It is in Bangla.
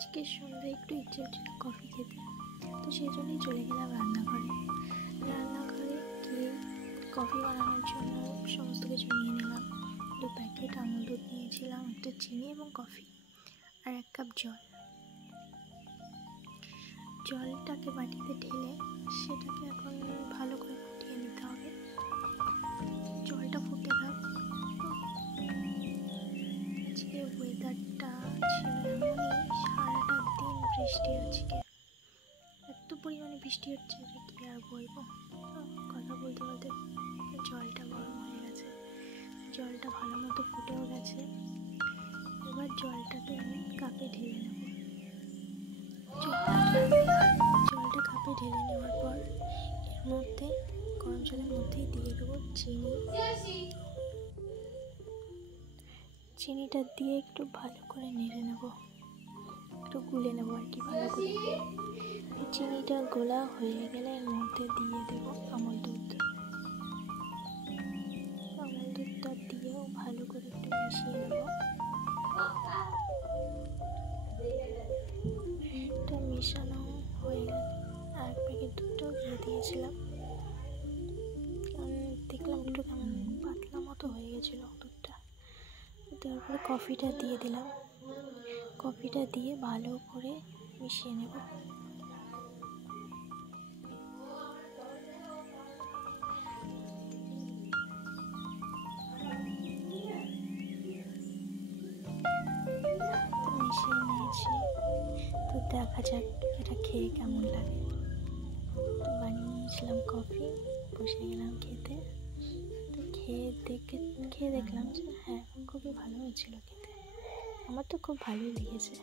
আজকে সন্ধ্যায় একটু ইচ্ছে হচ্ছিল কফি খেতে, তো সেই জন্যই চলে গেলাম রান্নাঘরে গিয়ে কফি বানানোর জন্য সমস্ত কিছু নিয়ে নিলাম। 2 প্যাকেট আমুল দুধ নিয়েছিলাম, একটা চিনি এবং কফি, আর 1 কাপ জলটাকে বাটিতে ঢেলে সেটাকে এখন ভালো করে ফুটিয়ে নিতে হবে। জলটা ফুটে থাক। আজকে ওয়েদারটা ছিল এমনই, সারাটা দিন বৃষ্টি। আজকে এত পরিমাণে বৃষ্টি হচ্ছে যে কি আর বলবো। কথা বলতে বলতে জলটা গরম হয়ে গেছে, জলটা ভালো মতো ফুটেও গেছে। এবার জলটাকে আমি কাপে ঢেলে নেব। জলটা কাপে ঢেলে নেওয়ার পর এর মধ্যে গরম জলের মধ্যেই দিয়ে দেবো চিনিটা দিয়ে একটু ভালো করে নেড়ে নেব, একটু গুলে নেবো আর কি ভালো করে। চিনিটা গোলা হয়ে গেলে এর মধ্যে দিয়ে দেব আমুল দুধটা দিয়েও ভালো করে একটু মিশিয়ে নেব। এটা মেশানো হয়ে গেলে আর 1 প্যাকেট দুধটাও দিয়ে দিয়েছিলাম, কারণ দেখলাম একটু কেমন পাতলা মতো হয়ে গেছিলো দুধটা। তারপরে কফিটা দিয়ে দিলাম, কফিটা দিয়ে ভালো করে মিশিয়ে নেব। মিশিয়ে নিয়েছি, তো দেখা যাক এটা খেয়ে কেমন লাগে। তো বানিয়ে নিয়েছিলাম কফি, বসে গেলাম খেতে। তো খেয়ে দেখলাম যে হ্যাঁ, খুবই ভালো হয়েছিল খেতে। আমার তো খুব ভালোই লেগেছে।